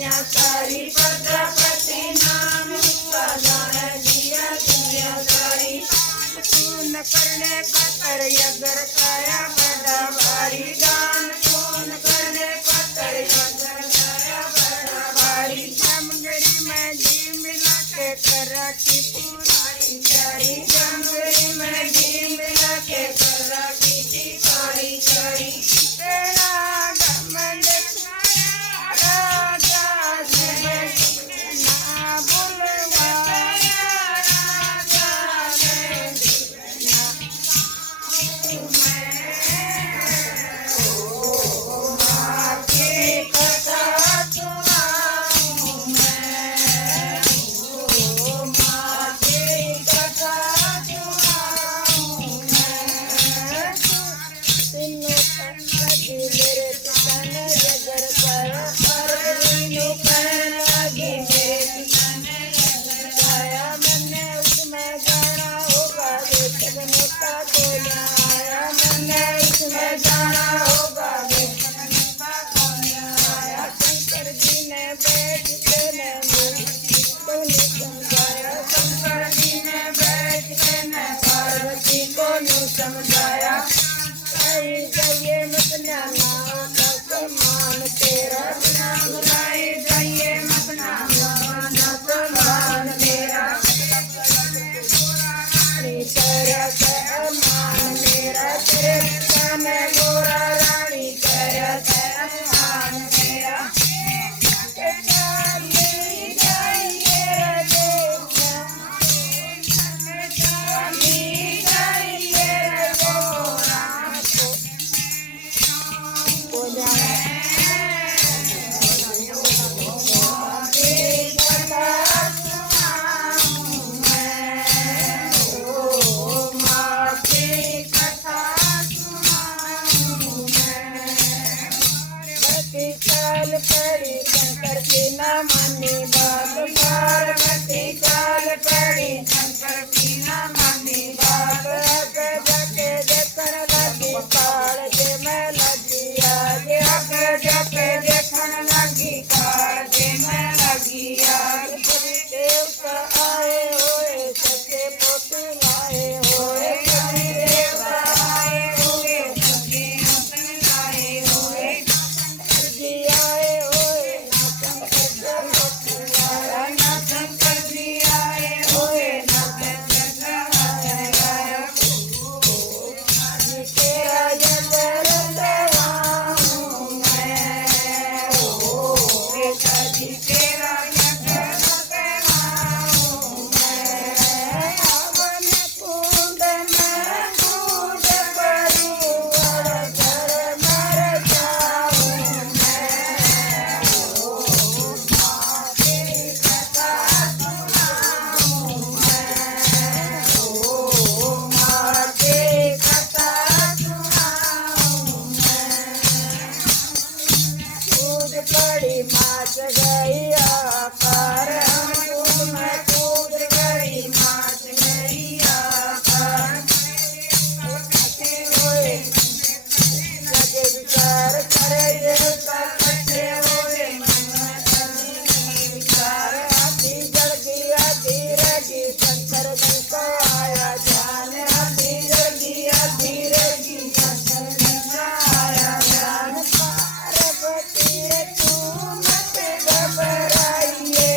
दुनिया सारी प्रजापति नाम उसका जाने दिया दुनिया सारी। पूर्ण करने खातर यज्ञ रचाया बड़ा भारी दान, पूर्ण करने खातर यज्ञ रचाया बड़ा भारी। जमगरी में घी मिला के करा की पुरानी चारी, जमगरी में घी मिला के करा की कारी कारी। तेरा घमंड राजा शिव ना बुलवाया, राजा ने ना ओ माँ की कथा सुनाऊं मैं, ओ माँ की कथा सुनाऊं मैं। तीनों लगी मेरे पिता ने यज्ञ रचाया, पर तीनों कहने लगी मेरे पिता ने यज्ञ रचाया। मैंने उसमें जाना होगा वे जगन्नाथा को आया, मैंने उसमें जाना होगा वे जगन्नाथा को आया। शंकर जी ने बैठ के ने पार्वती को नु समझाया, शंकर जी ने बैठ के ने पार्वती को नु समझाया। बुलाई जाइए मत नाना समान तेरा, बिना बुलाई जाइए मत नाना समान तेरा। रानी तेरा समान मेरा, तेरे पिता ने गोरा रानी तेरा समान मेरा। चाली जाइए देखा, चाली जाइए गोरा को जाए। चाल पड़ी शंकर की न मानी बात, पार्वती चाल पड़ी शंकर की न मानी बात। आगे जाके देखन लगी काल जे में लगी आग, आगे जाके देखन लगी काल जे में लगी आग। कभी देवता आए होए सके पोत लाए होए, कभी देवता आए होए सके पोत लाए होए। जी आए होए ना शंकर जी आया, ना शंकर जी आए होए ना शंकर आया। तेरा यज्ञ रचवाऊं मैं, ओ जी तेरा यज्ञ रचवाऊं मैं। हवन कुंड में कूद करूं और घर मर जाऊं मैं, ओ माँ की कथा सुनाऊं मैं, ओ माँ की कथा सुनाऊं मैं। कूद पड़ी नाच गई आकार, हम में कूद गई नाच गई आकार। होए लगे विचार करे देवता इकट्ठे होए, विचार हाथी जड़ गया धीरे जी शंकर जी को आया ध्यान, हाथी जड़ गया धीरे जी शंकर जी को आया ध्यान। पार्वती रे तू मत घबराइए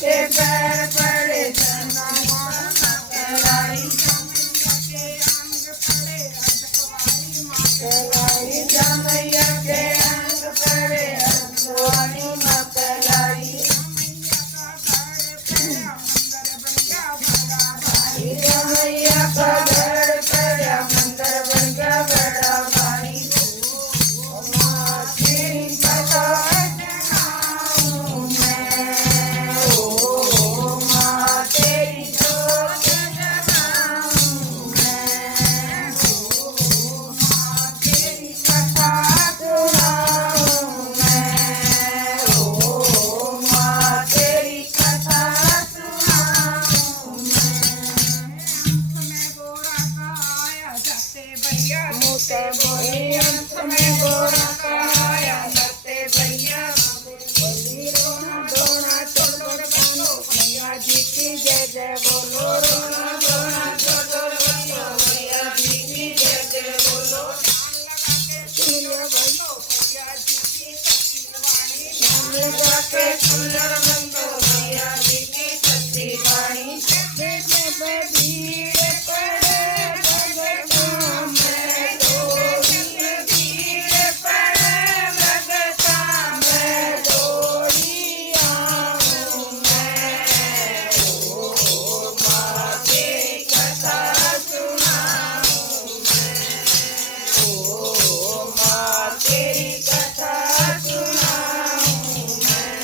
के पैर पड़े कलाई जमैया के अंग पड़े अंगवानी मकलाई जमैया का घर पड़ा मंदिर बन गया बड़ा भारी तेरी कथा सुनाऊं मैं ओ माँ तेरी जोत जगाऊं मैं ओ माँ तेरी कथा सुनाऊं मैं ओ माँ तेरी कथा सुनाऊं मुझसे बोली अंत में गोरा का आया जाते भैया बोली रोना धोना छोड़ो बनो भैया जी की जय जय बोलो रोना धोना छोड़ो बनो भैया जी की जय जय बोलो लगा के सुंदर बंदो भैया जी की सच्ची वाणी जैसे भीड़ पड़े भगवान में दौड़ी भीड़ पड़े भगवान में दौड़ी आऊं मैं ओ माँ तेरी कथा सुनाऊं मैं ओ माँ तेरी कथा सुनाऊं मैं